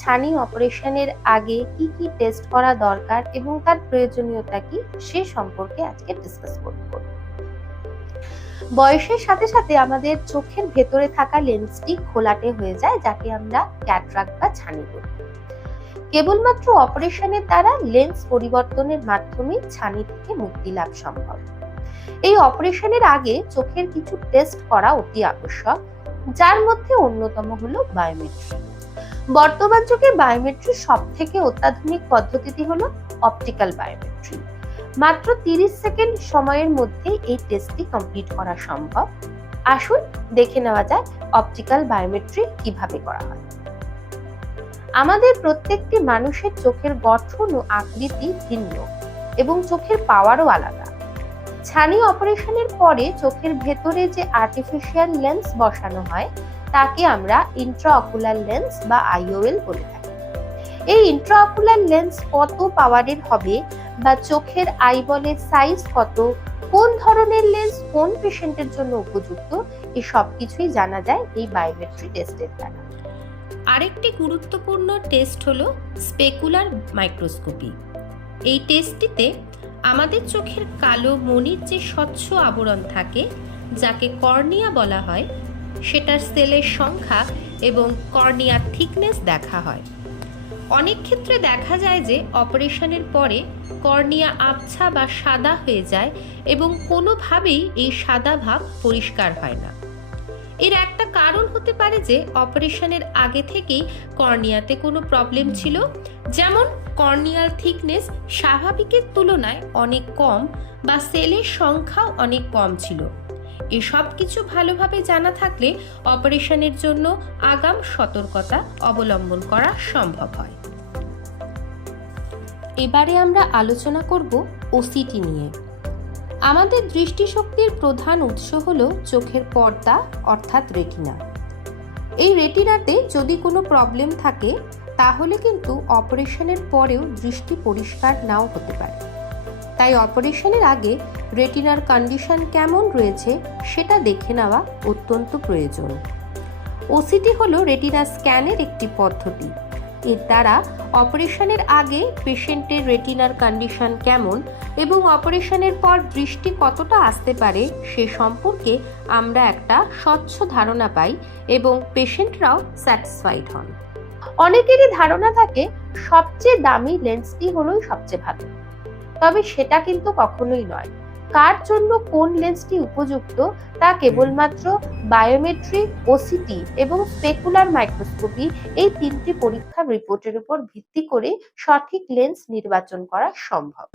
ছানি অপারেশনের আগে কি কি টেস্ট করা দরকার এবং তার প্রয়োজনীয়তা কি, সে সম্পর্কে আজকে ডিসকাস করব। বয়সের সাথে সাথে আমাদের চোখের ভেতরে থাকা লেন্সটি খোলাটে হয়ে যায়, যাকে আমরা ক্যাটরাক বা ছানি বলি। কেবলমাত্র অপারেশনের দ্বারা লেন্স পরিবর্তনের মাধ্যমে ছানি থেকে মুক্তি লাভ সম্ভব। এই অপারেশনের আগে চোখের কিছু টেস্ট করা অতি আবশ্যক, যার মধ্যে অন্যতম হলো বায়োমেট্রি বর্তমান যুগে বায়োমেট্রির সব থেকে অত্যাধুনিক পদ্ধতিটি হলো অপটিক্যাল বায়োমেট্রি মাত্র তিরিশ সেকেন্ড সময়ের মধ্যে এই টেস্টটি কমপ্লিট করা সম্ভব। আসুন দেখে নেওয়া যাক অপটিক্যাল বায়োমেট্রি কীভাবে করা হয়। আমাদের প্রত্যেকটি মানুষের চোখের গঠন ও আকৃতি ভিন্ন এবং চোখের পাওয়ারও আলাদা। ছানি অপারেশনের পরে চোখের ভেতরে যে আর্টিফিশিয়াল লেন্স বসানো হয় তাকে আমরা ইন্ট্রাঅকুলার লেন্স বা আইওএল বলে থাকি। এই ইন্ট্রাঅকুলার লেন্স কত পাওয়ারের হবে বা চোখের আইবলের সাইজ কত, কোন ধরনের লেন্স কোন পেশেন্টের জন্য উপযুক্ত এই সব কিছুই জানা যায় এই বায়োমেট্রি টেস্টের দ্বারা। আরেকটি গুরুত্বপূর্ণ টেস্ট হলো স্পেকুলার মাইক্রোস্কোপি এই টেস্টটিতে আমাদের চোখের কালো মনির যে স্বচ্ছ আবরণ থাকে, যাকে কর্নিয়া বলা হয় সেটার সেলের সংখ্যা এবং কর্নিয়ার থিকনেস দেখা হয়। অনেক ক্ষেত্রে দেখা যায় যে অপারেশনের পরে কর্নিয়া আবছা বা সাদা হয়ে যায় এবং কোনোভাবেই এই সাদা ভাব পরিষ্কার হয় না। এর একটা কারণ হতে পারে যে অপারেশনের আগে থেকেই কর্নিয়াতে কোনো প্রবলেম ছিল। যেমন কর্নিয়াল থিকনেস স্বাভাবিকের তুলনায় অনেক কম বা সেলের সংখ্যাও অনেক কম ছিল। এসব কিছু ভালোভাবে জানা থাকলে অপারেশনের জন্য আগাম সতর্কতা অবলম্বন করা সম্ভব হয়। এবারে আমরা আলোচনা করব ওসিটি নিয়ে। আমাদের দৃষ্টিশক্তির প্রধান উৎস হল চোখের পর্দা, অর্থাৎ রেটিনা। এই রেটিনাতে যদি কোনো প্রবলেম থাকে, তাহলে কিন্তু অপারেশনের পরেও দৃষ্টি পরিষ্কার নাও হতে পারে। তাই অপারেশনের আগে রেটিনার কন্ডিশন কেমন রয়েছে, সেটা দেখে নেওয়া অত্যন্ত প্রয়োজন। ওসিটি হলো রেটিনা স্ক্যানের একটি পদ্ধতি। এর দ্বারা অপারেশনের আগে পেশেন্টের রেটিনার কন্ডিশন কেমন এবং অপারেশনের পর দৃষ্টি কতটা আসতে পারে সে সম্পর্কে আমরা একটা স্বচ্ছ ধারণা পাই এবং পেশেন্টরাও স্যাটিসফাইড হন। অনেকেরই ধারণা থাকে সবচেয়ে দামি লেন্সটি হলোই সবচেয়ে ভালো। তবে সেটা কিন্তু কখনোই নয়। কার জন্য কোন লেন্সটি উপযুক্ত তা কেবলমাত্র বায়োমেট্রিক ওসিটি এবং স্পেকুলার মাইক্রোস্কোপি এই তিনটি পরীক্ষার রিপোর্টের উপর ভিত্তি করে সঠিক লেন্স নির্বাচন করা সম্ভব।